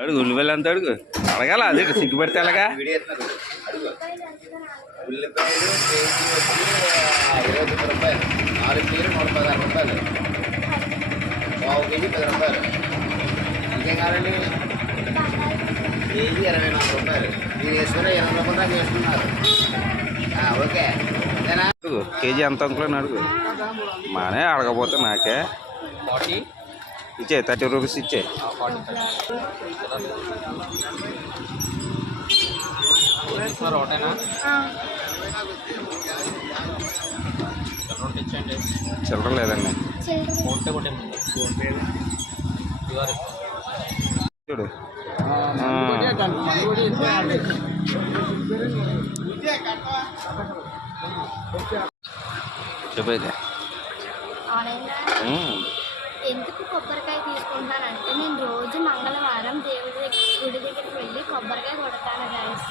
అడుగు ఉల్లిపాయలు అంత అడుగు అడగాల అదే సిగ్గుపెడితే అలాగా ఉల్లిపాయలు కేజీ వచ్చి 29 రూపాయలు 4 కేజీలు 116 రూపాయలు పావు కేజీ 10 రూపాయలు ఇంకేం కావాలండి కేజీ 24 రూపాయలు మీరు వేసుకున్న 20 రూపాయలు దాకా వేసుకున్నారు ఓకే అడుగు కేజీ అంత అనుకుని అడుగు మానే అడగపోతే నాకే ఇచ్చే 30 రూపీస్ ఇచ్చే చిల్లర లేదండి చూడు చెప్పైతే ఎందుకు కొబ్బరికాయ తీసుకుంటానంటే నేను రోజు మంగళవారం దేవుడి గుడి దగ్గరికి వెళ్ళి కొబ్బరికాయ కొడతాను గైస్